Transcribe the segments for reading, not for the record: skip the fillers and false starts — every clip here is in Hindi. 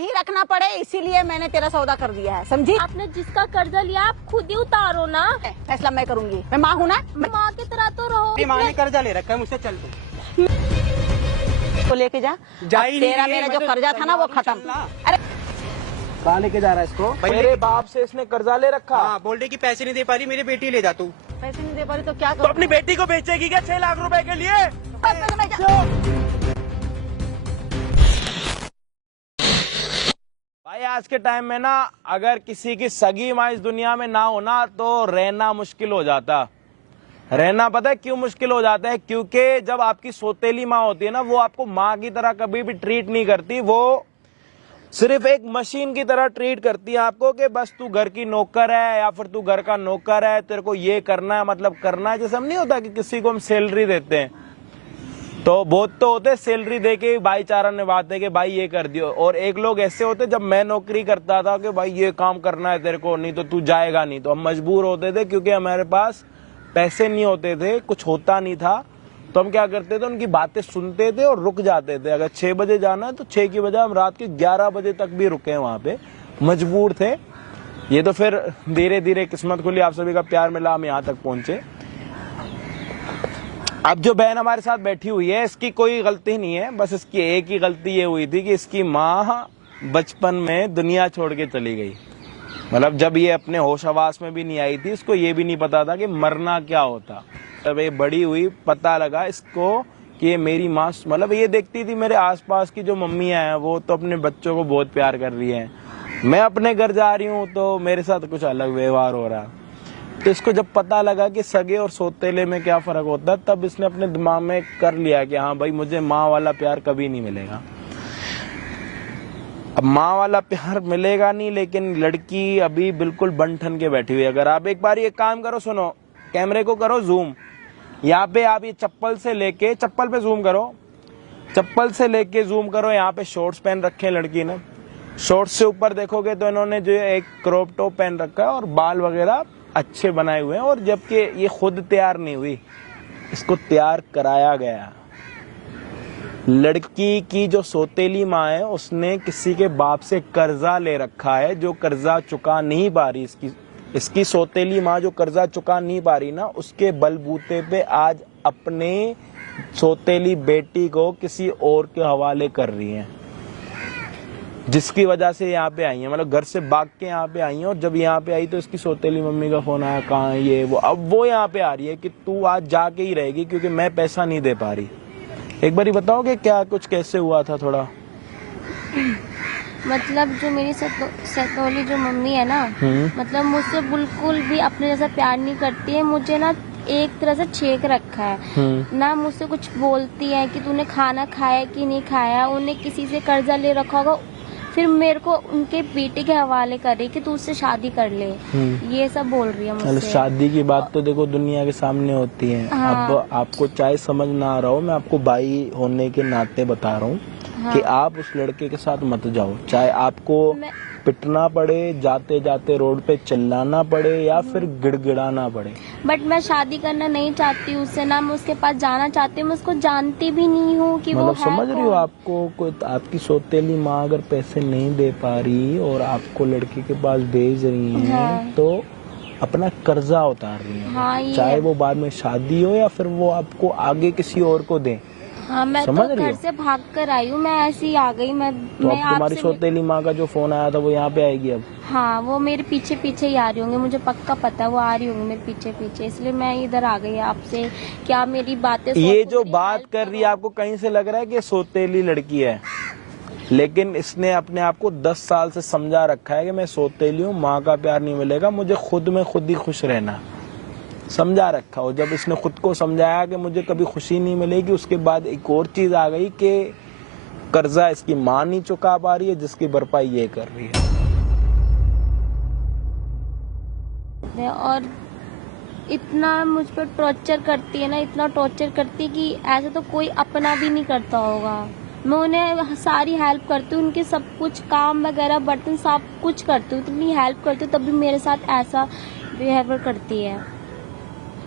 नहीं रखना पड़े, इसीलिए मैंने तेरा सौदा कर दिया है, समझी? आपने जिसका कर्जा लिया आप खुद ही उतारो ना। फैसला मैं करूंगी, मैं माँ हूँ ना। माँ की तरह तो रहो। माँ ने कर्जा ले रखा है मुझसे, चल तू तो लेके जा, तेरा मेरा जो कर्जा था ना वो खत्म। अरे कहाँ लेके जा रहा है इसको? मेरे बाप से इसने कर्जा ले रखा। हाँ, बोल रही कि पैसे नहीं दे पा रही, मेरी बेटी ले जा तू। पैसे नहीं दे पा रही तो क्या तो करूं? अपनी बेटी को बेचेगी क्या 6 लाख रुपए के लिए? भाई आज के टाइम में ना अगर किसी की सगी माँ इस दुनिया में ना हो ना तो रहना मुश्किल हो जाता। रहना पता है क्यों मुश्किल हो जाता है? क्योंकि जब आपकी सौतेली माँ होती है ना, वो आपको माँ की तरह कभी भी ट्रीट नहीं करती, वो सिर्फ एक मशीन की तरह ट्रीट करती है आपको कि बस तू घर की नौकर है या फिर तू घर का नौकर है, तेरे को ये करना है, मतलब करना है। जैसे हम नहीं होता कि किसी को हम सैलरी देते हैं, तो बहुत तो होते सैलरी दे के भाईचारा निभाते कि भाई ये कर दियो, और एक लोग ऐसे होते, जब मैं नौकरी करता था कि भाई ये काम करना है तेरे को, नहीं तो तू जाएगा नहीं। तो हम मजबूर होते थे क्योंकि हमारे पास पैसे नहीं होते थे, कुछ होता नहीं था, तो हम क्या करते थे, उनकी बातें सुनते थे और रुक जाते थे। अगर 6 बजे जाना है तो 6 की बजाय हम रात के 11 बजे तक भी रुके वहां पे, मजबूर थे। ये तो फिर धीरे धीरे किस्मत खुली, आप सभी का प्यार मिला, हम यहाँ तक पहुंचे। अब जो बहन हमारे साथ बैठी हुई है, इसकी कोई गलती नहीं है, बस इसकी एक ही गलती ये हुई थी कि इसकी माँ बचपन में दुनिया छोड़ के चली गई। मतलब जब ये अपने होश हवास में भी नहीं आई थी, इसको ये भी नहीं पता था कि मरना क्या होता। तब ये बड़ी हुई, पता लगा इसको कि ये मेरी माँ, मतलब ये देखती थी मेरे आसपास की जो मम्मियाँ हैं वो तो अपने बच्चों को बहुत प्यार कर रही हैं, मैं अपने घर जा रही हूँ तो मेरे साथ कुछ अलग व्यवहार हो रहा है। तो इसको जब पता लगा कि सगे और सौतेले में क्या फर्क होता है, तब इसने अपने दिमाग में कर लिया कि हाँ भाई मुझे माँ वाला प्यार कभी नहीं मिलेगा। अब माँ वाला प्यार मिलेगा नहीं, लेकिन लड़की अभी बिल्कुल बन ठन के बैठी हुई है। अगर आप एक बार ये काम करो, सुनो, कैमरे को करो जूम, यहाँ पे आप ये चप्पल से लेके, चप्पल पे जूम करो, चप्पल से लेके जूम करो, यहाँ पे शॉर्ट्स पहन रखे हैं लड़की ने, शॉर्ट्स से ऊपर देखोगे तो इन्होंने जो एक क्रॉप टॉप पहन रखा है और बाल वगैरह अच्छे बनाए हुए हैं, और जबकि ये खुद तैयार नहीं हुई, इसको तैयार कराया गया। लड़की की जो सौतेली माँ है उसने किसी के बाप से कर्जा ले रखा है, जो कर्जा चुका नहीं पा रही। इसकी सौतेली माँ जो कर्जा चुका नहीं पा रही ना, उसके बलबूते पे आज अपने सौतेली बेटी को किसी और के हवाले कर रही है, जिसकी वजह से यहाँ पे आई है। मतलब घर से भाग के यहाँ पे आई है, और जब यहाँ पे आई तो इसकी सौतेली मम्मी का फोन आया, कहाँ है ये वो। अब वो यहाँ पे आ रही है कि तू आज जाके ही रहेगी क्योंकि मैं पैसा नहीं दे पा रही। एक बारी बताओगे क्या कुछ कैसे हुआ था थोड़ा? मतलब जो मेरी सतोली जो मम्मी है ना, मतलब मुझसे बिल्कुल भी अपने जैसा प्यार नहीं करती है, मुझे ना एक तरह से छेक रखा है ना, मुझसे कुछ बोलती है कि तूने खाना खाया कि नहीं खाया, उन्हें किसी से कर्जा ले रखा होगा, फिर मेरे को उनके बेटे के हवाले कर रही कि तू उससे शादी कर ले, ये सब बोल रही है मुझसे। शादी की बात तो देखो दुनिया के सामने होती है। हाँ। अब आपको चाहे समझ ना आ रहा हो, मैं आपको भाई होने के नाते बता रहा हूँ कि आप उस लड़के के साथ मत जाओ, चाहे आपको पिटना पड़े, जाते जाते रोड पे चिल्लाना पड़े या फिर गिड़गिड़ाना पड़े। बट मैं शादी करना नहीं चाहती उससे, ना मैं उसके पास जाना चाहती हूँ, मैं उसको जानती भी नहीं हूँ कि वो है समझ रही हो, आपको कोई आपकी सौतेली माँ अगर पैसे नहीं दे पा रही और आपको लड़के के पास भेज रही है तो अपना कर्जा उतार रही है। हाँ, चाहे वो बाद में शादी हो या फिर वो आपको आगे किसी और को दे। हाँ, मैं तो घर से भाग कर आई हूँ, मैं ऐसी ही आ गई। मैं तुम्हारी सौतेली माँ का जो फोन आया था वो यहाँ पे आएगी अब? हाँ, वो मेरे पीछे पीछे ही आ रही होंगे, मुझे पक्का पता है वो आ रही होंगी मेरे पीछे पीछे, इसलिए मैं इधर आ गई आपसे। क्या मेरी बातें ये जो बात कर रही है आपको कहीं से लग रहा है कि सौतेली लड़की है, लेकिन इसने अपने आप को 10 साल से समझा रखा है कि मैं सौतेली हूँ, माँ का प्यार नहीं मिलेगा, मुझे खुद में खुद ही खुश रहना, समझा रखा हो। जब इसने खुद को समझाया कि मुझे कभी खुशी नहीं मिलेगी, उसके बाद एक और चीज आ गई कि कर्जा इसकी माँ नहीं चुका पा रही है, जिसकी भरपाई ये कर रही है। और इतना मुझ पर टॉर्चर करती है ना, इतना टॉर्चर करती है कि ऐसा तो कोई अपना भी नहीं करता होगा। मैं उन्हें सारी हेल्प करती हूँ, उनके सब कुछ काम वगैरह, बर्तन सब कुछ करती हूँ, इतनी हेल्प करती हूँ, तब भी मेरे साथ ऐसा बिहेवियर करती है।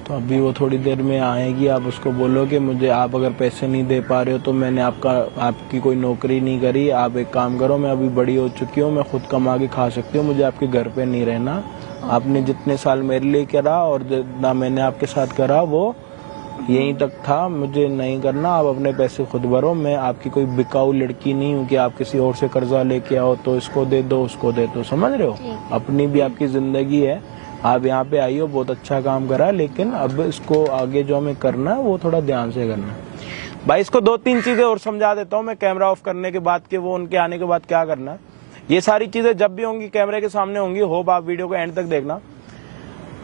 तो अभी वो थोड़ी देर में आएगी। आप उसको बोलो कि मुझे आप अगर पैसे नहीं दे पा रहे हो तो मैंने आपकी कोई नौकरी नहीं करी, आप एक काम करो, मैं अभी बड़ी हो चुकी हूँ, मैं खुद कमा के खा सकती हूँ, मुझे आपके घर पे नहीं रहना। आपने जितने साल मेरे लिए करा और जितना मैंने आपके साथ करा वो यहीं तक था, मुझे नहीं करना, आप अपने पैसे खुद भरो। मैं आपकी कोई बिकाऊ लड़की नहीं हूँ कि आप किसी और से कर्जा लेके आओ तो इसको दे दो उसको दे दो, समझ रहे हो? अपनी भी आपकी जिंदगी है, आप यहाँ पे आई हो, बहुत अच्छा काम करा, लेकिन अब इसको आगे जो हमें करना है वो थोड़ा ध्यान से करना है। भाई इसको 2-3 चीजें और समझा देता हूँ मैं कैमरा ऑफ करने के बाद कि वो उनके आने के बाद क्या करना है। ये सारी चीजें जब भी होंगी कैमरे के सामने होंगी, होप आप वीडियो को एंड तक देखना।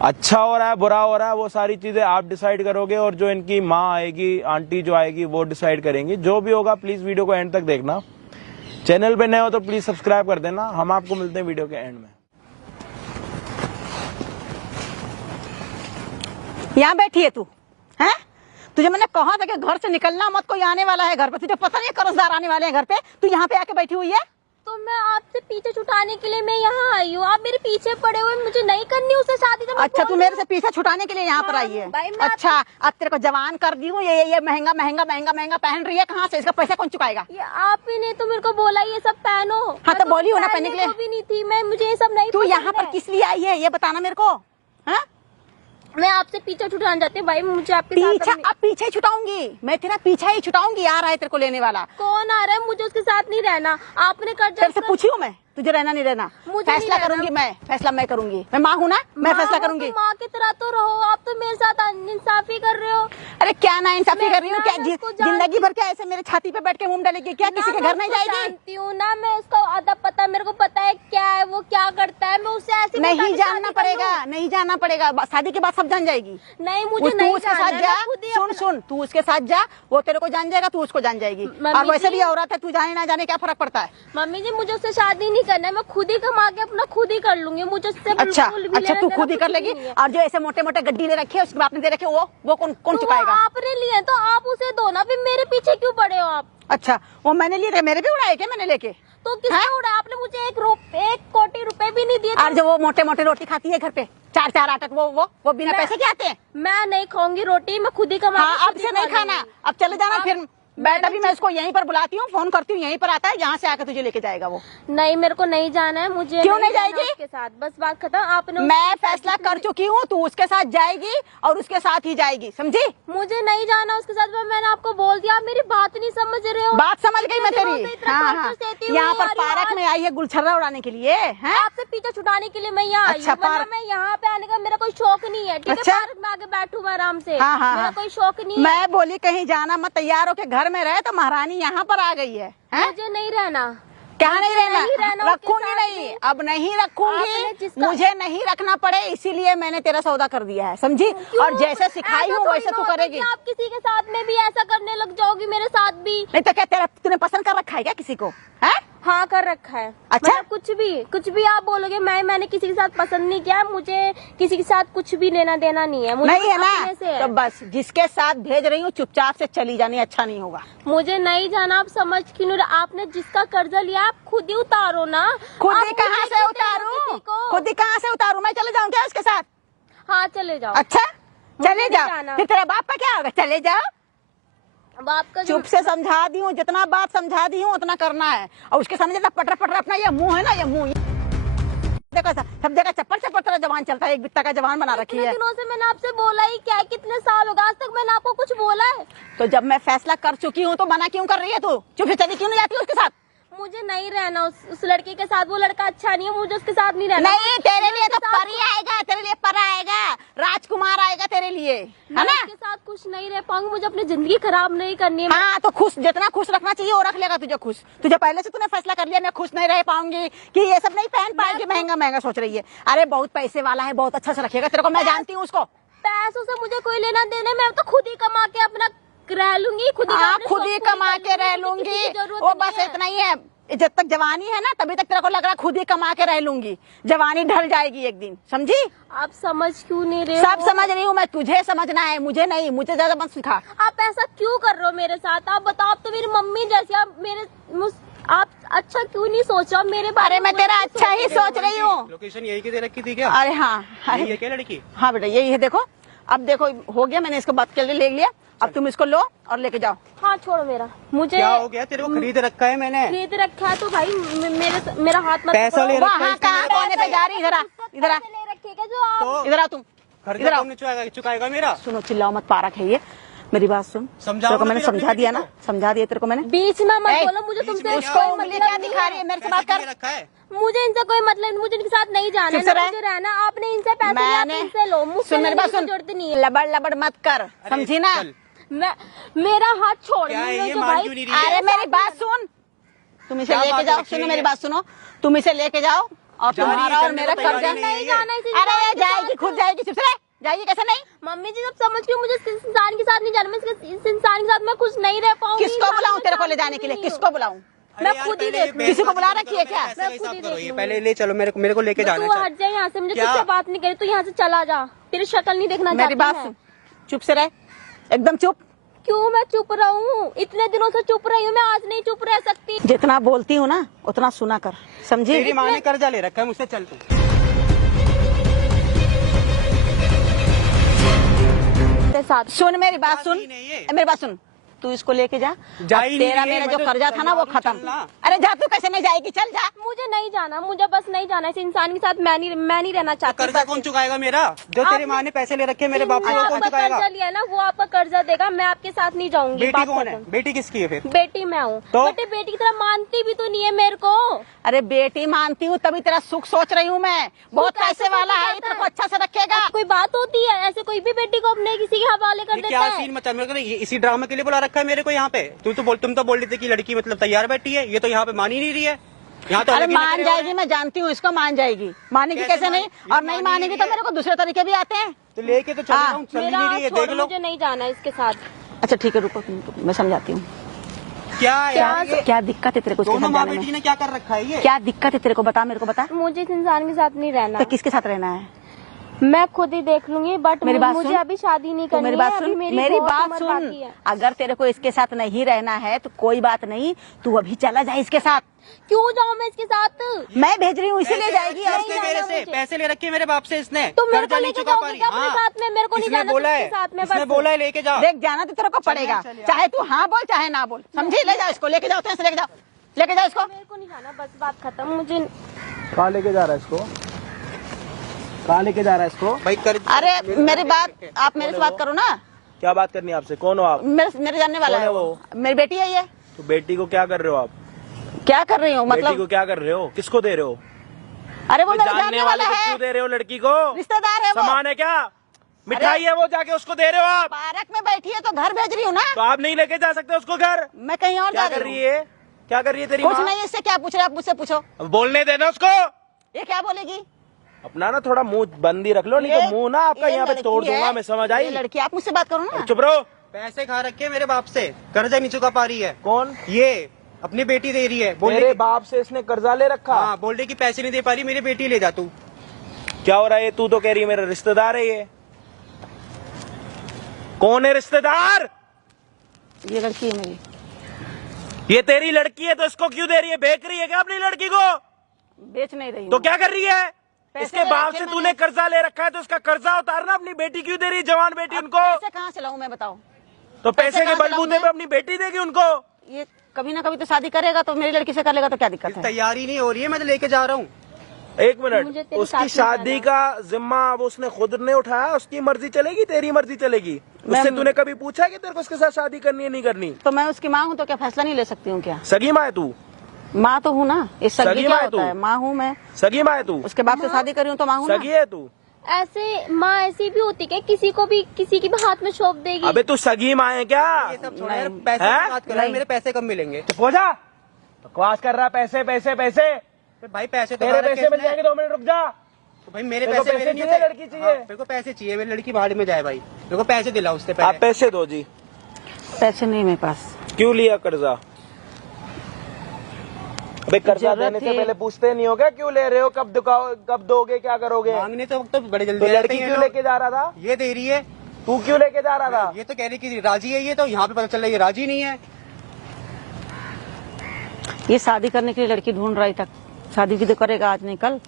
अच्छा हो रहा है बुरा हो रहा है वो सारी चीजें आप डिसाइड करोगे और जो इनकी माँ आएगी, आंटी जो आएगी वो डिसाइड करेंगी। जो भी होगा प्लीज वीडियो को एंड तक देखना। चैनल पे नए हो तो प्लीज सब्सक्राइब कर देना। हम आपको मिलते हैं वीडियो के एंड में। यहाँ बैठी है तू हैं? तुझे मैंने कहा था कि घर से निकलना मत, कोई आने वाला है घर पे, तुझे पता नहीं कर्जदार आने वाले हैं घर पे, तू यहाँ पे आके बैठी हुई है। तो मैं आपसे पीछे छुटाने के लिए मैं यहाँ आई हूँ, आप मेरे पीछे पड़े हुए, मुझे नहीं करनी उससे शादी। तो अच्छा तू मेरे से पीछा छुटाने के लिए यहाँ पर आई है? अच्छा अब तेरे को जवान कर दी हूँ, ये महंगा महंगा महंगा महंगा पहन रही है, कहाँ से इसका पैसा कौन चुकाएगा? ये आप ही ने तो मेरे को बोला ये सब पहनो। हाँ तो बोली हो ना पहनने के लिए। भी नहीं थी मैं, मुझे ये सब नहीं। तू यहाँ पर किस लिए आई है ये बताना मेरे को। हाँ मैं आपसे पीछा छुटाना चाहती हूँ भाई, मुझे आपके पीछा अब पीछे ही छुटाऊंगी मैं, तेरा पीछा ही छुटाऊंगी। आ रहा है तेरे को लेने वाला। कौन आ रहा है? मुझे उसके साथ नहीं रहना। आपने कर्जा तेरे से पूछी हूँ मैं, तुझे रहना नहीं रहना? फैसला करूंगी मैं, फैसला मैं करूंगी, मैं माँ हूँ ना, मैं फैसला करूंगी। माँ की तरह तो रहो, आप तो मेरे साथ इंसाफी कर रहे हो। अरे क्या ना इंसाफी कर रही हूँ? क्या जिंदगी भर क्या ऐसे मेरे छाती पे बैठ के मुंह डालेगी क्या? किसी के घर नहीं जाएगी? जानती हूँ ना मैं उसका आधा पता, मेरे को पता है क्या है वो क्या करता है। मैं उससे ऐसे नहीं जानना पड़ेगा, नहीं जानना पड़ेगा, शादी के बाद सब जान जाएगी। नहीं मुझे नहीं उसके साथ जा, सुन तू उसके साथ जा, वो तेरे को जान जाएगा, तू उसको जान जाएगी। और वैसे भी औरत है, तू जाने ना जाने क्या फर्क पड़ता है? मम्मी जी मुझे उससे शादी नहीं करना है, मैं खुद ही कमा के अपना खुद ही कर लूंगी। मुझे उससे अच्छा तू खुद ही कर लेगी। और जो ऐसे मोटे मोटे गड्डी ले रखे उसके आपने दे रखे वो कौन चुकाएगा? आपने लिए तो आप उसे दो ना, फिर मेरे पीछे क्यों पड़े हो आप? अच्छा वो मैंने लिए थे, मेरे भी उड़ाए क्या मैंने लेके? तो किसने उड़ाया? आपने मुझे 1 कोटी रुपए भी नहीं दिए। और जो वो मोटे मोटे रोटी खाती है घर पे 4 आटक, वो बिना पैसे के आते हैं। मैं नहीं खाऊंगी रोटी, मैं खुद ही कमा। हाँ अब से नहीं खाना, अब चले जाना। फिर बैठ, अभी मैं उसको यहीं पर बुलाती हूँ, फोन करती हूँ, यहीं पर आता है, यहाँ से आकर तुझे लेके जाएगा वो। नहीं मेरे को नहीं जाना है। मुझे क्यों नहीं जाएगी? उसके साथ बस बात खत्म। आपने मैं फैसला कर चुकी हूँ, तू उसके साथ जाएगी और उसके साथ ही जाएगी, समझी? मुझे नहीं जाना उसके साथ, मैंने आपको बोल दिया। आप मेरी बात नहीं समझ रहे हो। बात समझ गई मैं तेरी। हाँ यहाँ पर पार्क में आई है गुलछर्रा उड़ाने के लिए, आपसे पीछा छुटाने के लिए मैं यहाँ आई हूँ। मैं यहाँ पे आने का मेरा कोई शौक नहीं है। ठीक है पार्क में आके बैठू आराम से, मेरा कोई शौक नहीं है। मैं बोली कहीं जाना मत, तैयार होके घर में रहे, तो महारानी यहाँ पर आ गई है। मुझे नहीं रहना। क्या नहीं रहना? रखूंगी नहीं, अब नहीं रखूंगी, मुझे नहीं रखना पड़े, इसीलिए मैंने तेरा सौदा कर दिया है, समझी? और जैसे सिखाई हूँ वैसे तू करेगी। आप किसी के साथ में भी ऐसा करने लग जाओगी, मेरे साथ भी। नहीं तो क्या तूने पसंद कर रखा है क्या किसी को? है हाँ कर रखा है। अच्छा मतलब कुछ भी आप बोलोगे, मैंने किसी के साथ पसंद नहीं किया। मुझे किसी के साथ कुछ भी लेना देना नहीं है। मुझे नहीं है ना? तो बस जिसके साथ भेज रही हूँ चुपचाप से चली जानी, अच्छा नहीं होगा। मुझे नहीं जाना। आप समझ क्यों नहीं? आपने जिसका कर्जा लिया आप खुद ही उतारो ना। खुद ही कहाँ से उतारू? खुद ही कहाँ से उतारू? मैं चले जाऊँ क्या उसके साथ? हाँ चले जाओ। अच्छा चले जाओ, फिर तेरा बाप का क्या होगा? चले जाओ। बाप का चुप से समझा दी हूँ, जितना बात समझा दी हूँ उतना करना है। और उसके सामने पटर पटर अपना ये मुंह है ना, ये मुंह देखो सब जगह चप्पल चप्पल तेरा जवान चलता है, एक बित्ता का जवान बना रखी है। दिनों से मैंने आपसे बोला ही क्या है? कितने साल हो गए आज तक मैंने आपको कुछ बोला है? तो जब मैं फैसला कर चुकी हूँ तो मना क्यों कर रही है तू? चुप से चली क्यों नहीं जाती उसके साथ? मुझे नहीं रहना उस लड़के के साथ। वो लड़का अच्छा नहीं है, मुझे उसके साथ नहीं रहना। नहीं तेरे लिए तो परी आएगा, तेरे लिए परा आएगा, राजकुमार आएगा तेरे लिए, है ना? उसके साथ खुश नहीं रह पाऊंगी, मुझे अपनी जिंदगी खराब नहीं करनी है। हाँ तो खुश, जितना खुश रखना चाहिए वो रख लेगा तुझे खुश। तुझे पहले से तूने फैसला कर लिया मैं खुश नहीं रह पाऊंगी, कि ये सब नहीं पहन पाएगी, महंगा महंगा सोच रही है। अरे बहुत पैसे वाला है, बहुत अच्छा से रखेगा तेरे को, मैं जानती हूँ उसको। पैसों से मुझे कोई लेना देना, मैं तो खुद ही कमा के अपना रह लूंगी, खुद ही कमा के रह लूंगी। वो बस इतना ही है, जब तक जवानी है ना तभी तक तेरे को लग रहा है खुद ही कमा के रह लूंगी, जवानी ढल जाएगी एक दिन, समझी? आप समझ क्यों नहीं रहे? सब समझ रही हूँ मैं, तुझे समझना है, मुझे नहीं, मुझे ज्यादा मत सिखा। आप ऐसा क्यों कर रहे हो मेरे साथ? आप बताओ। आप तो मेरी मम्मी जैसी, आप अच्छा क्यों नहीं सोच रहे मेरे बारे में? मैं तेरा अच्छा ही सोच रही हूँ। लोकेशन यही की दे रखी थी क्या? अरे हाँ, ये क्या लड़की? हाँ बेटा यही है, देखो अब देखो हो गया, मैंने इसको बात के लिए ले लिया, अब तुम इसको लो और लेके जाओ। हाँ छोड़ो मेरा, मुझे क्या हो गया? तेरे को खरीद रखा है मैंने। खरीद रखा है तो भाई मेरा हाथ मत पैसा ले पकड़ो। रखा है वहाँ इसने कहाँ मेरे कोने पे जा रही? इधर आ, इधर आ, पैसे ले रखेगा जो आप तो इधर आ तुम, इधर खर्चा आओ। कौन चुकाएगा मेरा? सुनो, चिल्लाओ मत, पारक है ये, मेरी बात सुन। समझाओ तेरे को ना मैंने फिर अपनी समझा दिया बेटी ना, समझा दिया तेरे को मैंने। बीच में मत ए, बोलो, मुझे बीच तुमसे में उसको कोई उंगली मतलब क्या नहीं दिखा है। रही है? मेरे से पैसे बात कर। किसने रखा है? मुझे इनसे कोई मतलब नहीं, मुझे इनके साथ नहीं जाना चुप है, से ना रह। मुझे रहना। आपने इनसे पैसे लिया, आप मैंने इनसे लो, मुझसे सुन, मेरी बात लेने सुन, की जरूरत नहीं है। लबड़ लबड़ मत कर, अरे, समझी ना? चल। मेरा हाथ छोड़ क्या है दो ये? जो मान भाई। क्यों नहीं रही है? अरे मेरी बात सुन, तुम इसे क्या लेके बात जाओ, रखी सुनो है मेरी ये? बात सुनो, तुम इसे लेके जाओ और जा रही है, तुम्हारा और चलने मेरा को तैयार कर्जा नहीं है नहीं ये। जाना इस अरे इंसान ये के जाएगी, साथ। खुद जाएगी, चुप से रह, जाएगी कैसे नहीं? मम्मी जी जब समझ क्यों, मुझे इस इंसान के साथ नहीं जाना, मैं इस इंसान के साथ मैं खुश नहीं रह पाऊंगी। किसको बुलाऊं तेरे को ले जाने के लिए? किसको बुलाऊं? अरे मैं यार, खुद ही पहले देख लूं। किसी को बुला रखी है क्या? पैसे का मैं खुद हिसाब ही करो देख ये। लूंगी। पहले ले चलो, मेरे को लेके जाना तू है। हट जाए यहाँ से, मुझे क्या? तुझसे बात नहीं करी, तू यहाँ से चला जा, तेरी शक्ल नहीं देखना मेरी चाहती बात मैं। सुन, चुप से रह, एकदम चुप। क्यों मैं चुप रहूं? इतने दिनों से चुप रही हूँ, मैं आज नहीं चुप रह सकती। जितना बोलती हूँ ना उतना सुना कर, समझी? तेरी माँ ने कर्जा ले रखा है मुझसे, चल तू। तेरे साथ सुन मेरी बात सुन, सीन है ये? मेरी बात सुन, तू इसको लेके जा। जा अब ही नहीं तेरा रही है, मेरा मैं जो तो कर्जा था ना वो तैयार हूँ खत्म। चलना। अरे जा, तू कैसे नहीं जाएगी? चल जा। मुझे नहीं जाना, मुझे बस नहीं जाना इस इंसान के साथ। मैं नहीं रहना चाहती। कर्जा कौन चुकाएगा मेरा? जो तेरी माँ ने पैसे ले रखे मेरे बाप से, वो कौन आपका चुकाएगा? कर्जा लिया ना, वो आपका कर्जा देगा। मैं आपके साथ नहीं जाऊंगी। बेटी बात कौन है? खत्म। बेटी किसकी है फिर? बेटी मैं हूँ तो? बट ये बेटी की तरह मानती भी तो नहीं है मेरे को। अरे बेटी मानती हूँ, तभी तेरा सुख सोच रही हूँ मैं। बहुत कैसे पैसे वाला सोच है, जाता तेरे को है? अच्छा से रखेगा। कोई बात होती है ऐसे? कोई भी बेटी को अपने किसी के हवाले कर ये देता क्या है। सीन मचा? मेरे को नहीं, इसी ड्रामा के लिए बुला रखा है मेरे को यहाँ पे। तुम तो बोल रही थी कि लड़की मतलब तैयार बैठी है, ये तो यहाँ पे मान ही नहीं रही है। यहाँ तो अरे अलग ही मान नखरे हो जाएगी, रहे हैं। मैं जानती हूँ इसको, मान जाएगी। मानेगी कैसे कैसे नहीं? ये और नहीं मान ही मानेगी नहीं तो रही मेरे को दूसरे तरीके भी आते हैं। तो लेके तो चल हाँ, रहा हूँ, समझ मेरा नहीं रही है, हाथ छोड़, देख लो। मुझे नहीं जाना इसके साथ। अच्छा ठीक है, रुको, मैं समझाती हूँ। क्या है यार ये? क्या दिक्कत है तेरे को इसके दोनों साथ माँ जाने बेटी में? ने क्या कर रखा है ये? क्या दिक्कत है तेरे को? बता, मेरे को बता। मुझे इस इंसान के साथ नहीं रहना। तो किसके साथ रहना है? मैं खुद ही देख लूंगी, बट मेरी बात मुझे सुन। अभी शादी नहीं तो करनी मेरी है। बात अभी सुन, मेरी मेरी बहुत बात उम्र सुन। बाकी है। अगर तेरे को इसके साथ नहीं रहना है तो कोई बात नहीं, तू अभी चला जा इसके साथ। क्यों जाऊँ मैं इसके साथ? मैं भेज रही हूँ, इसीलिए जाएगी। पैसे और इसने मेरे से मुझे। पैसे ले रखे हैं मेरे बाप से इसने। तुम मेरे कर्जा को नहीं लेके चुका पा जाओगे रही। क्या अपने हाँ। साथ में? मेरे को नहीं इसने जाना बोला तुमके है, साथ में। इसने बस बोला है लेके जाओ। देख, जाना तो तेरे को पड़ेगा, चल यार। चाहे तू हाँ बोल चाहे ना बोल, समझी? ले जाओ इसको, लेके जाओ, तो ऐसे लेके जाओ, लेके जाओ इसको। मेरे को नहीं जाना, बस बात खत्म। मुझे कहाँ लेके जा रहा है इसको? कहाँ लेके जा रहा है इसको? भाई अरे मेरी बात, आप मेरे से बात करो ना। क्या बात करनी है आपसे? कौन हो आप? मेरे जानने वाला कौन है है वो, वो? मेरी बेटी है ये। तो बेटी को क्या कर रहे हो आप? क्या कर रही हूँ बेटी मतलब? को क्या कर रहे हो? किसको दे रहे हो? अरे वो मेरे जानने जानने वाले वाला को क्यों है, दे रहे हो लड़की को? रिश्तेदार है वो। सामान है क्या? मिठाई है वो, जाके उसको दे रहे हो आप? पार्क में बैठी है तो घर भेज रही हूँ ना। तो आप नहीं लेके जा सकते उसको घर? मैं कहीं और जा क्या कर रही रही हूँ। है? क्या कर रही है तेरी कुछ माँ? नहीं, इससे क्या पूछ रहे, आप मुझसे पूछो। अब बोलने देना उसको। ये क्या बोलेगी? अपना ना थोड़ा मुंह बंदी रख लो, नहीं ये- तो मुंह ना आपका ये यहाँ पे लड़की तोड़ दूंगा है, मैं, समझ ये आई? लड़की, आप मुझसे बात करो ना। चुप रहो। पैसे खा रखे हैं मेरे बाप से, कर्जा नहीं चुका पा रही है। कौन? ये अपनी बेटी दे रही है, बोल मेरे रही बाप से इसने कर्जा ले रखा? हाँ, बोल रही कि पैसे नहीं दे पा रही, मेरी बेटी ले जा तू। क्या हो रहा है? तू तो कह रही है मेरा रिश्तेदार है ये। कौन है रिश्तेदार? ये लड़की है मेरी। ये तेरी लड़की है तो इसको क्यों दे रही है? बेच रही है क्या अपनी लड़की को? बेच नहीं रही तो हूँ। क्या कर रही है? पैसे इसके ले बाप रखे से मैंने। तूने कर्जा ले रखा है तो उसका कर्जा उतारना। अपनी बेटी क्यों दे रही है? जवान बेटी उनको। पैसे कहाँ से लाऊं मैं, बताओ? तो पैसे के कहाँ से लाऊं बलबूते मैं? पे अपनी बेटी देगी उनको। ये कभी ना कभी तो शादी करेगा, तो मेरी लड़की से कर लेगा तो क्या दिक्कत है? तैयारी नहीं हो रही है, मैं तो लेके जा रहा हूँ। एक मुझे मिनट, तेरे साथ उसकी नहीं शादी का जिम्मा वो उसने खुद ने उठाया। उसकी मर्जी चलेगी, तेरी मर्जी चलेगी? उससे तूने कभी पूछा कि तेरे को उसके साथ शादी करनी है नहीं करनी? तो मैं उसकी माँ हूँ तो क्या फैसला नहीं ले सकती हूँ क्या? सगी माँ है तू? माँ तो हूँ ना, इस सगी सगी क्या माँ है होता तू? है? माँ हूँ मैं, सगी माँ है तू? उसके बाप से शादी करी हूँ तो माँ हूँ ना। सगी है तू? ऐसे माँ ऐसी भी होती है, किसी को भी किसी की भी हाथ में सौंप देगी। अबे तू सगी माँ है क्या? ये सब छोड़ा यार, नहीं। पैसे हैं? की बात कर रहा है, मेरे पैसे कब मिलेंगे? चुप हो जा। बकवास कर रहा है। पैसे पैसे पैसे फिर भाई पैसे तो तेरे खा रखे पैसे मिल इसने। जाएंगे। 2 मिनट रुक जा। तो भाई मेरे मेरे को पैसे पैसे मेरे नहीं चाहिए, होते। लड़की चाहिए। हाँ, मेरे को पैसे चाहिए, मेरी लड़की भाड़ में जाए भाई। मेरे को पैसे दिला उससे आप पहले। पैसे दो जी। पैसे नहीं मेरे पास। क्यों लिया कर्जा? अबे कर्जा जरूरत देने से थी। पहले पूछते नहीं होगा क्यों ले रहे हो, कब दुकाओ, कब दोगे, क्या करोगे? मांगने तो वक्त तो बड़े जल्दी तो आ जाते लड़की हैं क्यों लोग। लेके जा रहा था? ये दे रही है, तू क्यों लेके जा रहा था? ये तो कह रही कि राजी है, ये तो यहाँ पे पता चल रहा है ये राजी नहीं है। ये शादी करने के लिए लड़की ढूंढ रही था, शादी भी तो करेगा आज नहीं कल।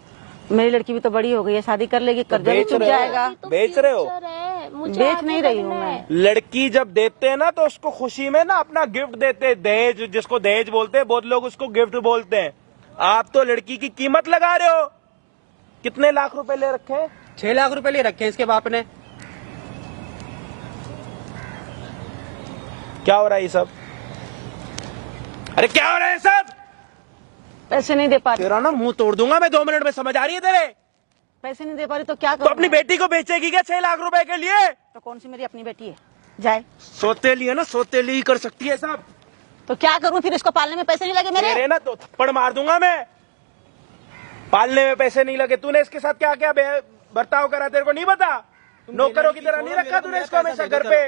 मेरी लड़की भी तो बड़ी हो गई है, शादी कर लेगी, कर्जा भी बेच छूट रहे हो? जाएगा। तो बेच रहे हो? फ्यूचर है। मुझे बेच आगे नहीं रही हूँ बढ़ना मैं। है। लड़की जब देते हैं ना तो उसको खुशी में ना अपना गिफ्ट देते हैं, दहेज, जिसको दहेज बोलते हैं, बहुत लोग उसको गिफ्ट बोलते हैं। आप तो लड़की की कीमत लगा रहे हो। कितने लाख रुपए ले रखे हैं? 6 लाख रुपए ले रखे हैं इसके बाप ने। क्या हो रहा है ये सब? अरे क्या हो रहा है सब? पैसे नहीं दे पा रही, तेरा ना मुंह तोड़ दूंगा मैं 2 मिनट में, समझ आ रही है तेरे? पैसे नहीं दे पा रही तो क्या तो करूं अपनी मैं? बेटी को बेचेगी क्या 6 लाख रुपए के लिए? तो कौन सी मेरी अपनी बेटी है? जाए सोतेली है ना, सोतेली ही कर सकती है सब। तो क्या करूं फिर? इसको पालने में पैसे नहीं लगे मेरे? तेरे ना तो थप्पड़ मार दूंगा मैं। पालने में पैसे नहीं लगे। तूने इसके साथ क्या क्या बर्ताव करा, तेरे को नहीं पता? नौकरों की तरह नहीं रखा तूने इसको हमेशा घर पे।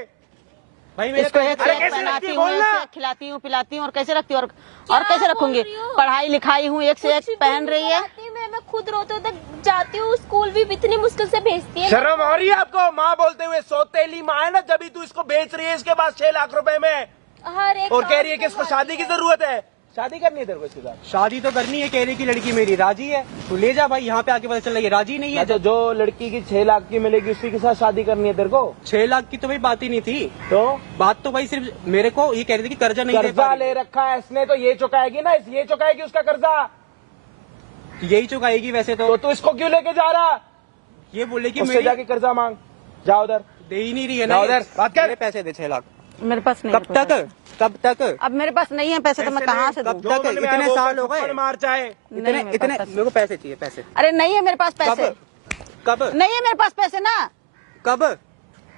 भाई मेरे इसको एक अरे से एक कैसे पहनाती रखती है हूँ, बोलना? एक से एक खिलाती हूँ, पिलाती हूँ, और कैसे रखती हूँ? और क्या कैसे रखूंगी? बोल रही हो? पढ़ाई लिखाई हूँ, एक से एक कुछ भी पहन रही है। नहीं मैं खुद रोते तक जाती हूँ, स्कूल भी इतनी मुश्किल से भेजती है। शर्म आ रही है आपको? माँ बोलते हुए सोतेली माँ है ना, जब भी तू इसको बेच रही है इसके पास 6 लाख रुपए में, हर एक और कह रही है काम कि इसको करवाती शादी की है। जरूरत है। शादी करनी है तेरे को इसके साथ? शादी तो करनी है, कह रही की लड़की मेरी राजी है। तू ले जा भाई, यहाँ पे आके पता चल रही है राजी नहीं है। तो जो लड़की की 6 लाख की मिलेगी उसी के साथ शादी करनी है तेरे को? 6 लाख की तो भाई बात ही नहीं थी। तो बात तो भाई सिर्फ मेरे को ये कह रही थी कि कर्जा नहीं दे कर्जा पा रही। ले रखा है इसने, तो ये चुकाएगी ना, ये चुकाएगी उसका कर्जा। यही चुकाएगी वैसे तो तो। तू इसको क्यों लेके जा रहा? ये बोले कि उससे मेरी जाके कर्जा मांग, जा उधर। दे ही नहीं रही है जा ना। उधर, बात कर। मेरे पैसे दे 6 लाख। मेरे पास नहीं कब है तक? पैसे। कब तक? अब मेरे पास नहीं है पैसे, तो मैं कहाँ से दूं? कब तक? मन में इतने आए वो साल हो थप्पड़ गए। मार चाहे। नहीं इतने है मेरे इतने पास पैसे। मेरे को पैसे चाहिए, पैसे। अरे नहीं है मेरे पास पैसे, कब? कब? नहीं है मेरे पास पैसे ना। कब?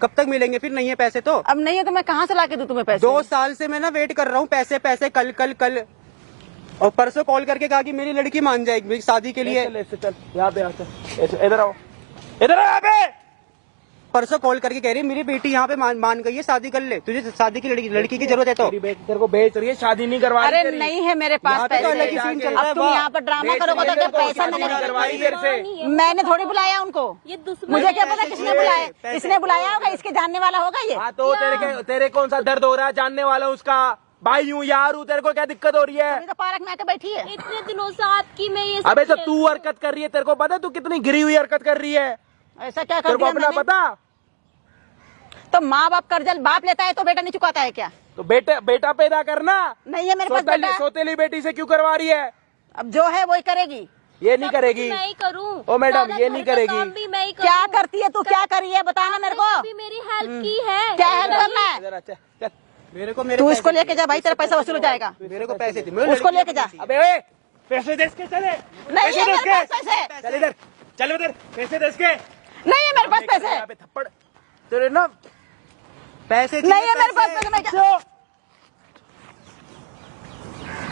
कब तक मिलेंगे फिर? नहीं है पैसे तो। अब नहीं है तो मैं कहाँ से लाके दूं तुम्हें पैसे? 2 साल से मैं ना वेट कर रहा हूँ, पैसे पैसे, कल कल कल। और परसों कॉल करके कहा कि मेरी लड़की मान जाएगी मेरी शादी के लिए। चल ऐसे चल, यहाँ पे इधर आओ, इधर आओ यहाँ पे। परसों कॉल करके कह रही है मेरी बेटी यहाँ पे मान गई है, शादी कर ले, तुझे शादी की लड़की की जरूरत है तो। तेरे को बेच रही है, शादी नहीं करवा रही अरे तेरी। नहीं है मेरे पास यहाँ पे तो पैसे। अलग ही सीन चल रहा है। अब तुम यहाँ पर ड्रामा बेच करोगे तो रही क्या है तो पैसा शादी नहीं करवाई तेरे से। मैंने थोड़ी बुलाया उनको। ये दुश्मन मुझे क्या है। पता किसने बुलाया? पैसे। इसने बुलाया होगा, इसके जानने वाला होगा ये। हाँ तो तेरे कौन सा दर्द हो रहा है? जानने वाला उसका भाई हूँ, यार हूँ, तेरे को क्या दिक्कत हो रही है? अभी तो पार्क में आके बैठी है। इतने दिनों से आपकी मैं ये सब अबे तो खेल तू रही हूँ। हरकत कर रही है, तेरे को पता है तू कितनी गिरी हुई हरकत कर रही है? ऐसा क्या कर तेरे को दिया अपना मैंने? पता? तो माँ बाप कर्जा बाप लेता है तो बेटा नहीं चुकाता है क्या? तो बेटा पैदा करना। नहीं है मेरे पास बेटा। सोतेली बेटी से क्यों करवा रही है? अब जो है वही करेगी। ये नहीं सब कुछ करेगी। मैं ही करूँ। ओ मैडम, सारा ये घर नहीं का करेगी। काम भी मैं ही क्या करूँ। करती है तू? क्या करी है बताना मेरे को। भी मेरी हेल्प की है। क्या हेल्प करना है? इधर आ, चल। मेरे को मेरे तू पैसे इसको लेके चाहिए। जा भाई, तेरा पैसा वसूल हो जाएगा। मेरे को पैसे दे। उसको लेके जा। अबे ओए, पैसे दे इसके, चले। नहीं है मेरे पास पैसे। चल इधर, चल उधर, पैसे दे इसके। नहीं है मेरे पास पैसे। यहाँ पे थप्पड़ तेरे ना। पैसे नहीं है मेरे पास पैसे। मैं क्या-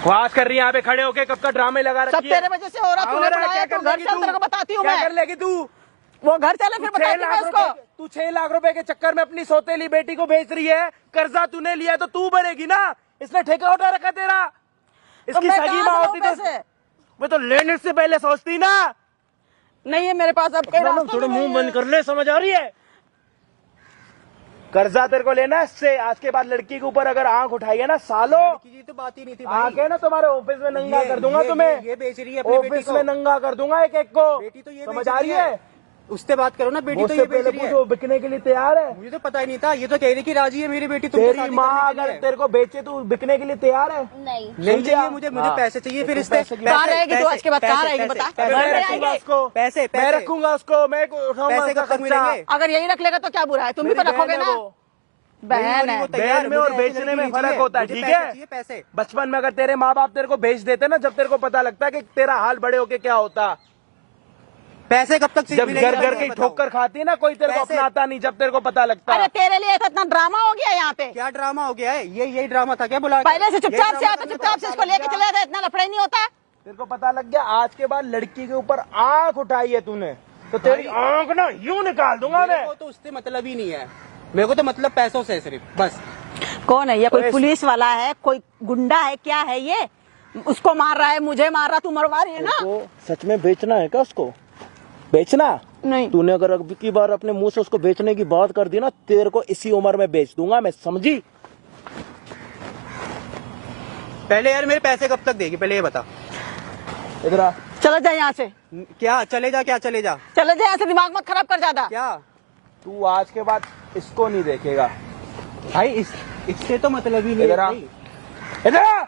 ख्वास कर रही है यहाँ पे खड़े होके, कब का ड्रामे लगा सब रखी है। तेरे वजह से हो रहा। तूने बुलाया तो घर चल, तेरे को बताती हूँ क्या कर मैं। लेगी तू? वो घर चले फिर 6 बताती हूँ मैं लाख उसको। रुपए, तू 6 लाख रुपए के चक्कर में अपनी सोतेली बेटी को बेच रही है। कर्जा तूने लिया है तो तू भरेगी ना। इसने ठेका उठा रखा तेरा। इसकी मैं सगी कहाँ माँ से होती लूँ तो पैसे? मैं तो लेने से पहले सोचती ना। नहीं है मेरे पास अब कोई रास्ता थोड़ा नहीं मुंह है। बंद कर ले, समझ आ रही है? कर्जा तेरे को लेना है इससे। आज के बाद लड़की के ऊपर अगर आंख उठाई है ना सालों, की तो बात ही नहीं थी भाई। आके ना तुम्हारे ऑफिस में नंगा ये- कर दूंगा ये- तुम्हें। ये बेच रही है अपनी बेटी ऑफिस को। में नंगा कर दूंगा एक एक को। बेटी तो ये समझ बेच आ रही है? उससे बात करो ना, बेटी तो मुझसे ये बेच पहले रही है। पूछो, बिकने के लिए तैयार है? मुझे तो पता ही नहीं था। ये तो कह रही कि राजी है मेरी बेटी तुमसे तेरी शादी माँ करने के अगर लिए। तेरे को बेचे तो बिकने के लिए तैयार है? नहीं। नहीं समझा? चाहिए मुझे हाँ। पैसे चाहिए फिर तो इससे। पैसे की- कहाँ रहेगी तू आज के बाद? कहाँ पैसे, रहेगी पैसे, बता? पैसे, घर में मैं रहेगी? रखूंगा उसको। पैसे, मैं पैसे। रखूंगा उसको। मैं उठाऊंगा पैसे उसका कब तक खर्चा। मिलेंगे? अगर यही रख लेगा तो क्या बुरा है? तुम भी तो मेरी रखोगे बहन ना। है वो। बहन है। वो तैयार, बहन में और मुझे ऐसी बेचने लड़की में नहीं फर्क चाहिए। होता है, मुझे ठीक पैसे है? चाहिए, पैसे। बचपन में अगर तेरे माँ बाप तेरे को बेच देते ना, जब तेरे को पता लगता है कि तेरा हाल बड़े होके क्या होता। पैसे कब तक जब मिलेंगे? घर घर की बताओ। ठोकर खाती है ना, कोई तेरे को पैसे। अपनाता नहीं। जब तेरे को पता लगता अरे तेरे लिए तो इतना ड्रामा हो गया यहाँ पे। क्या ड्रामा हो गया है? यही ड्रामा था क्या? बुला पहले से चुपचाप से आता, चुपचाप से इसको लेके चले जाता, इतना लफड़ा नहीं होता। तेरे को पता लग गया। आज के बाद लड़की के ऊपर आंख उठाई है तूने तो तेरी आंख ना यूं निकाल दूंगा मैं। मेरे को तो उससे मतलब ही नहीं है। मेरे को तो मतलब पैसों से है सिर्फ, बस। कौन है ये? कोई तो पुलिस वाला है? कोई गुंडा है? क्या है ये? उसको मार रहा है, मुझे मार रहा, तू मरवा रही है ना? तो सच में बेचना है क्या उसको? बेचना? नहीं। तूने अगर अब की बार अपने मुंह से उसको बेचने की बात कर दी ना, तेरे को इसी उम्र में बेच दूंगा मैं, समझी? पहले यार मेरे पैसे कब तक देगी? पहले ये बता। इधर आ। चलो जा यहाँ से। क्या चले जा? क्या चले जा? चले जा यहाँ से, दिमाग मत खराब कर ज्यादा। क्या तू आज के बाद इसको नहीं देखेगा। भाई इससे तो मतलब ही नहीं इधर है आ, भाई। इधर आ।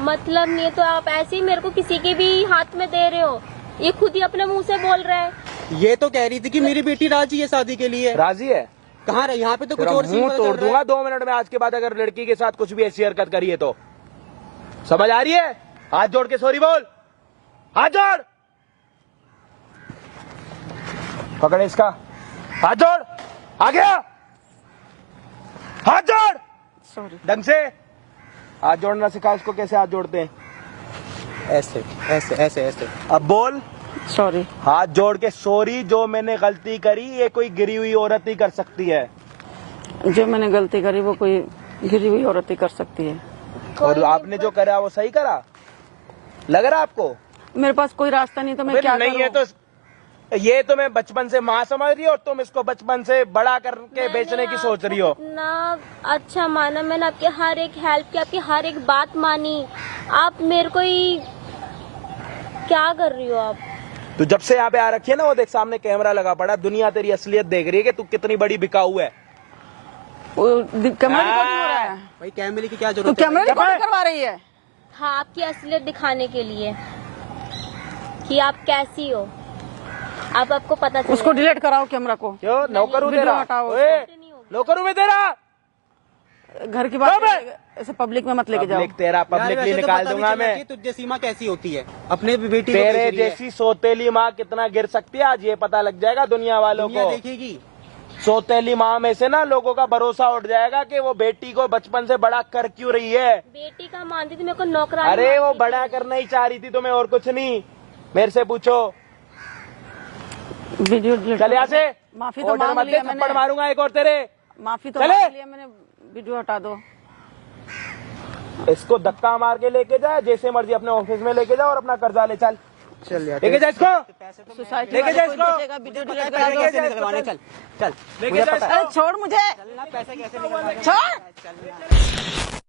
मतलब नहीं है तो आप ऐसे ही मेरे को किसी के भी हाथ में दे रहे हो, ये खुद ही अपने मुंह से बोल रहा है। ये तो कह रही थी कि मेरी बेटी राजी है शादी के लिए। राजी है? कहाँ रहे, यहाँ पे तो कुछ तेरा और सीन मुंह पता तोड़ चल रहा दूंगा है। 2 मिनट में आज के बाद अगर लड़की के साथ कुछ भी ऐसी हरकत करी है तो। समझ आ रही है? हाथ जोड़ के सॉरी बोल, हाथ जोड़, पकड़ इसका, हाथ जोड़, आ गया, हाथ जोड़, सॉरी। ढंग से हाथ जोड़ना सिखा इसको, कैसे हाथ जोड़ते हैं। ऐसे ऐसे ऐसे ऐसे। अब बोल, सॉरी। हाथ जोड़ के सॉरी, जो मैंने गलती करी ये कोई गिरी हुई औरत ही कर सकती है। जो मैंने गलती करी वो कोई गिरी हुई औरत ही कर सकती है। और आपने जो करा वो सही करा लग रहा आपको? मेरे पास कोई रास्ता नहीं तो मैं क्या नहीं करूं? है तो ये तो मैं बचपन से माँ समझ रही हो और तुम इसको बचपन से बड़ा करके बेचने की सोच रही हो। इतना अच्छा माना, मैंने आपकी हर एक हेल्प की, आपकी हर एक बात मानी, आप मेरे को ही क्या कर रही हो आप? तू जब से यहाँ पे आ रखी है ना, वो देख सामने कैमरा लगा पड़ा, दुनिया तेरी असलियत देख रही है कि तू कितनी बड़ी बिकाऊ है। कैमरा रिकॉर्डिंग हो रहा है। भाई कैमरे की क्या तू जरूरत है? कैमरा रिकॉर्डिंग करवा रही है? हाँ, आपकी असलियत दिखाने के लिए कि आप कैसी हो, अब आपको पता चले। उसको डिलीट कराओ कैमरा को। क्यों? नौकर हूँ वीडियो तेरा? हटाओ ओए, नौकर हूँ मैं तेरा? घर की बात ऐसे पब्लिक में मत लेके जाओ। पब्लिक तेरा यार, पब्लिकली वैसे तो निकाल पता भी दूंगा चला मैं। कि तुझे सीमा कैसी होती है, अपने बेटी को तेरे बेच रही है। जैसी सोतेली माँ कितना गिर सकती है आज ये पता लग जाएगा दुनिया वालों दुनिया को। देखेगी। सोतेली माँ में से ना लोगों का भरोसा उठ जाएगा कि वो बेटी को बचपन से बड़ा कर क्यों रही है। बेटी का मानती थी, मेरे को नौकरानी अरे वो मानती थी। बड़ा करना ही चाह रही थी तुम्हें, और कुछ नहीं। मेरे से पूछो। वीडियो डिलीट चल यहाँ से, माफी तो ऑर्डर मांग मत दे, लिया थप्पड़ मैंने। मारूंगा एक और तेरे। माफी तो चले। मांग लिया मैंने, वीडियो हटा दो। इसको धक्का मार के लेके जा, जैसे मर्जी अपने ऑफिस में लेके जा और अपना कर्जा ले चल। चल यार, लेके जा इसको, पैसे तो सोसाइटी लेके वाले जा कोई इसको। देखेगा, वीडियो पता है, डिलीट करा पैसे दो। कैसे निकलवाने, चल चल लेके मुझे जा पता है। अरे छोड़ मुझे, चल ना, पैसे कैसे निकलवाने। छोड़। चल ना।